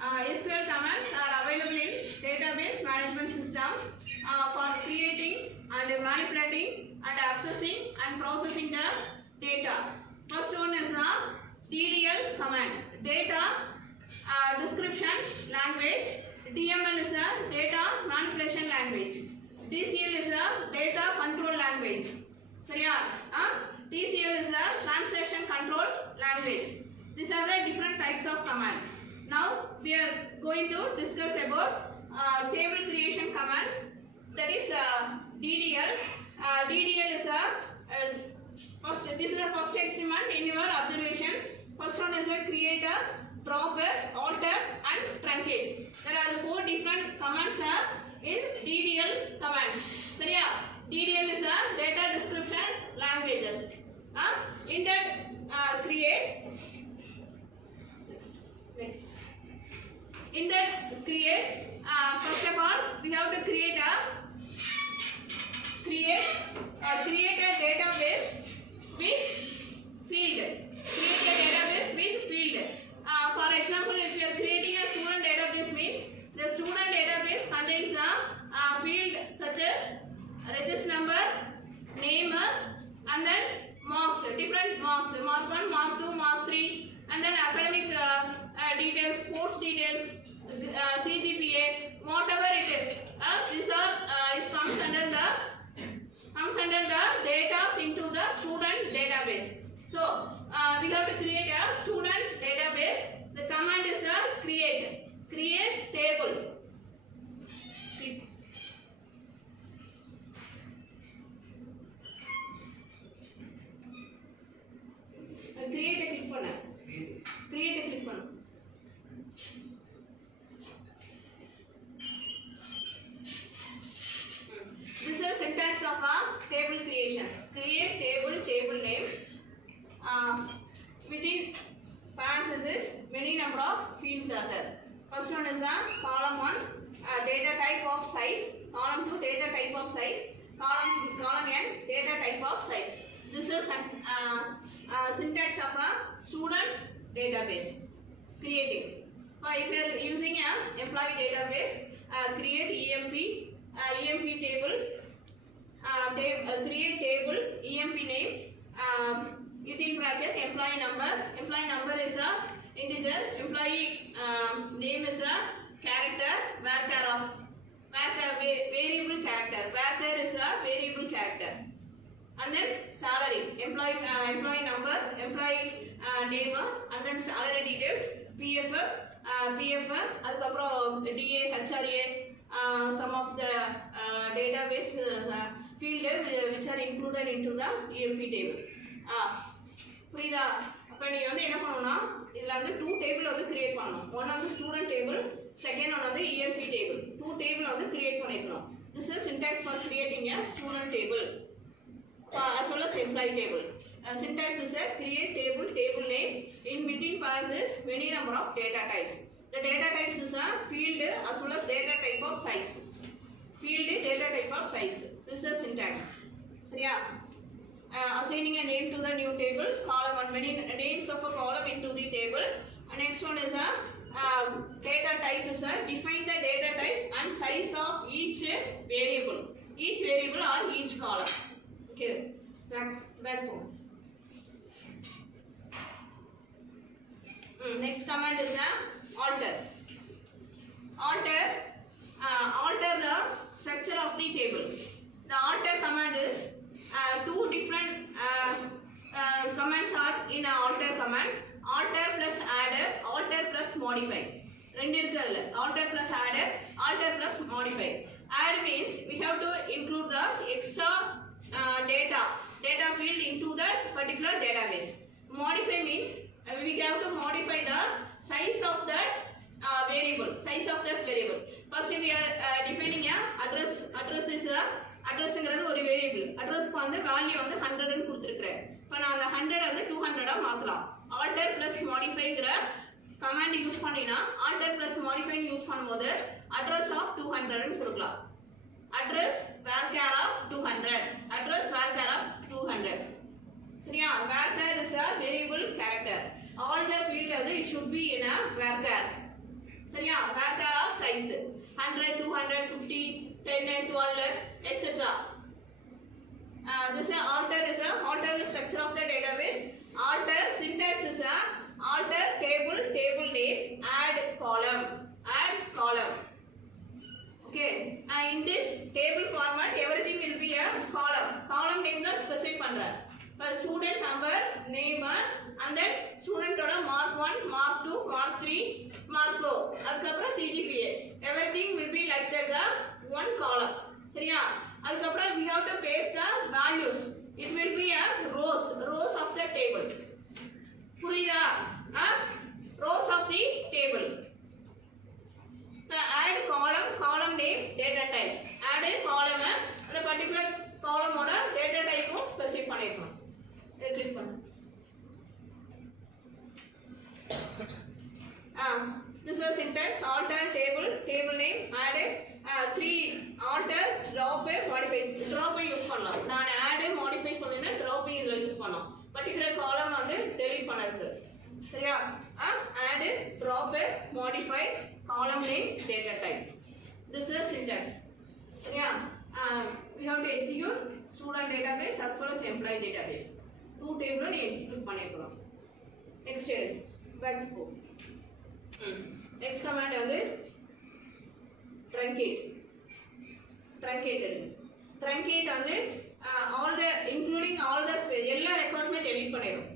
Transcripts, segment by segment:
SQL commands are available in database management system for creating and manipulating and accessing and processing the data. First one is a DDL command, data description language. DML is a data manipulation language. DCL is a data control language. சரியா? TCL is a transaction control language. These are the different types of command. Now we are going to discuss about table creation commands. That is DDL. DDL is a this is the first experiment in your observation. First one is a creator, dropper, alter and truncate. There are 4 different commands in DDL commands. சரியா? DDL is a data description languages. In that create next. In that create first of all we have to create a database with field. Create a database with field. For example, if you are creating a student database means the student database contains a field such as register number, name and then marks, different marks, mark 1, mark 2, mark 3 and then academic details, sports details, CGPA, whatever it is. These are comes under the data into the student database. So we have to create a student database. The command is create table. Create a click பண்ணு. Create a click பண்ணு. This is syntax of a table creation. Create table name. Within parentheses, many number of fields are there. First one is column 1, data type of size. Column 2, data type of size. Column n, data type of size. This is syntax of a student database. Creating. If you are using an employee database, create EMP table. Create table EMP name. Within bracket employee number. Employee number is a integer. Employee name is a character. Variable character. Varchar is a variable character. And then salary. Employee number. Employee name. And then salary details. PF. அதுக்கப்புறம் DA, HRA. Some of the database field which are included into the EMP table. புரியுதா? அப்ப நீ வந்து என்ன பண்ணனும்னா இதுல வந்து 2 டேபிள் வந்து கிரியேட் பண்ணனும். one வந்து ஸ்டூடண்ட் டேபிள், செகண்ட் one வந்து EMP டேபிள். 2 டேபிள் வந்து கிரியேட் பண்ணிக்கணும். This is syntax for creating a student table as well as employee table. Syntax is a create table name in within parentheses many number of data types. The data types is a field as well as data type of size. Field data type of size. This is syntax. சரியா? Assigning a name to the new table, column 1, many names of a column into the table. And next one is a data type is a define the data type and size of each variable or each column. Okay, back home. Next command is alter the structure of the table. The alter command is 2 different commands are in a alter command. Alter plus adder, alter plus modify. ரெண்டு இருக்கு அதுல. Alter plus adder, alter plus modify. Add means we have to include the extra data field into that particular database. Modify means we have to modify the size of that variable. First we are defining a address is a addressங்கிறது ஒரு வேரியபிள். அட்ரஸ்க்கு வந்து வேல்யூ வந்து 100 ன்னு கொடுத்திருக்கேன். இப்போ நான் அந்த 100 வந்து 200 ஆ மாத்தலாம். alter plus modifyங்கற கமாண்ட் யூஸ் பண்ணினா alter plus modify யூஸ் பண்ணும்போது address of 200 ன்னு கொடுக்கலாம். address varchar of 200. சரியா? varchar is a variable character. All the field it should be in a varchar. சரியா factor of size 100 200 50 10 and 12 etc. This alter is a alter the structure of the database. Alter syntax is a alter table name, add column. Okay, in this table format everything will be a column name la specify பண்ற. First student number name and then student oda mark 1 mark 2 mark 3 mark 4 அதுக்கு அப்புறம் CGPA everything will be like that the one column. சரியா அதுக்கு அப்புறம் we have to paste the values. It will be a rows of the table. புரியுதா rows of the table. Add column name data type. Add a column அந்த particular column ஓட data type specify பண்ணிருக்கோம். இதை click பண்ணு. This is syntax alter table name add three alter drop modify drop use பண்ணலாம். நான் add modify சொன்னேன்னா drop இதுல யூஸ் பண்ணோம். particular column வந்து delete பண்ணதுக்கு. சரியா add drop modify column name data type. This is syntax. சரியா we have to execute student database as well as employee database. Two table நீ execute பண்ணிருக்கோம். next எடு back go. next command வந்து truncate எடு. truncate வந்து all the including all the space எல்லா ரெக்கார்ட்மே delete பண்ணிரும்.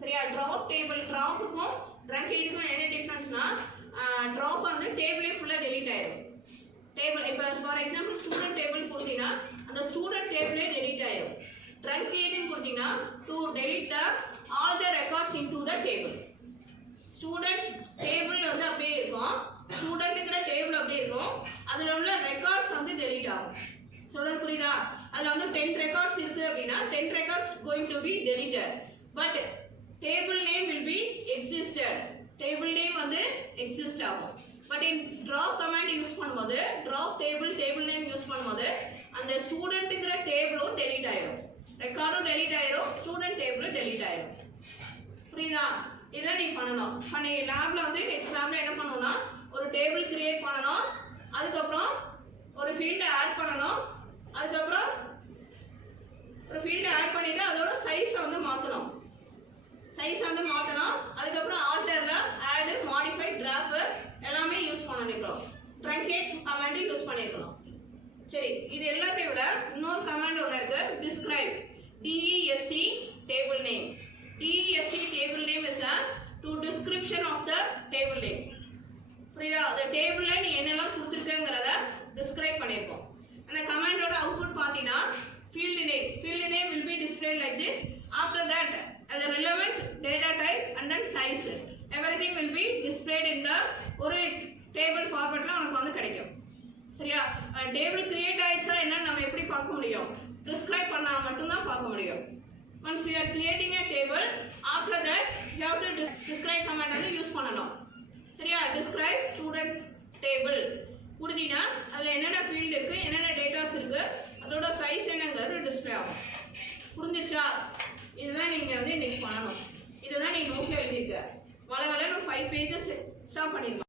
சரியா drop table dropக்கும் truncate-க்கும் என்ன டிஃபரன்ஸ்னா drop வந்து டேபிளே ஃபுல்லா delete ஆயிரும். டேபிள் இப்போ ஃபார் எக்ஸாம்பிள் ஸ்டூடண்ட் டேபிள் கொடுத்தீங்கன்னா அந்த ஸ்டூடண்ட் டேபிளே delete ஆயிரும். truncate கொடுத்தீங்கன்னா to delete the all the records into the table. Student table வந்து அப்படியே இருக்கும். ஸ்டூடண்ட்ங்கற டேபிள் அப்படியே இருக்கும். அதுல உள்ள ரெக்கார்ட்ஸ் வந்து delete ஆகும். சொல்றது புரியுதா? அதுல வந்து 10 records இருக்கு அப்படினா 10 records going to be deleted. But table name will be existed. Table name வந்து exist ஆகும். But in drop command use பண்ணும்போது drop table name யூஸ் பண்ணும்போது அந்த ஸ்டூடண்ட்ங்கற டேபிளும் delete ஆயிடும். ரெக்கார்டும் delete ஆயிடும். ஸ்டூடண்ட் டேபிளும் delete ஆயிடும். புரியுதா? இத நீ பண்ணனும். பண்ணி லேப்ல வந்து நெக்ஸ்ட் லேப்ல என்ன பண்ணனும்னா ஒரு டேபிள் கிரியேட் பண்ணனும். அதுக்கு அப்புறம் ஒரு ஃபீல்ட் ஆட் பண்ணனும். அதுக்கு அப்புறம் ஒரு ஃபீல்ட் ஆட் பண்ணிட்டு அதோட சைஸ் வந்து மாத்தணும். அதுக்கு அப்புறம் ஆல்டர்ல ஆட் மாடிஃபை டிராப் எல்லாமே யூஸ் பண்ணிருக்கோம். truncate கமாண்ட் யூஸ் பண்ணிருக்கோம். சரி இது எல்லாத்தையும் விட இன்னொரு கமாண்ட் ஒன்னு இருக்கு describe desc table name. desc table name is a to description of the table name. புரியுதா? அந்த டேபிள்ல நீ என்னெல்லாம் கொடுத்திருக்கங்கறத describe பண்ணிருக்கோம். அந்த கமாண்டோட அவுட்புட் பாத்தீனா field name will be displayed like this. After that the relevant data type and then size everything will be displayed in the ஒரு டேபிள் ஃபார்மட்ல உங்களுக்கு வந்து கிடைக்கும். சரியா டேபிள் கிரியேட் ஆயிடுச்சா என்ன நம்ம எப்படி பார்க்க முடியும்? describe பண்ணா மட்டும் தான் பார்க்க முடியும். Once we are creating a table, after that you have to describe command வந்து யூஸ் பண்ணனும். சரியா describe student table குடுதீனா அதுல என்னென்ன ஃபீல்ட் இருக்கு என்னென்ன டேட்டாஸ் இருக்கு அதோட சைஸ் என்னங்கிறது டிஸ்ப்ளே ஆகும். புரிஞ்சிருச்சா? இதுதான் நீங்க வந்து இன்னைக்கு பண்ணணும். இதுதான் நீ நோட்ல எழுதிருக்க. வளவளன்னு 5 pages ஸ்டாப் பண்ணிடலாம்.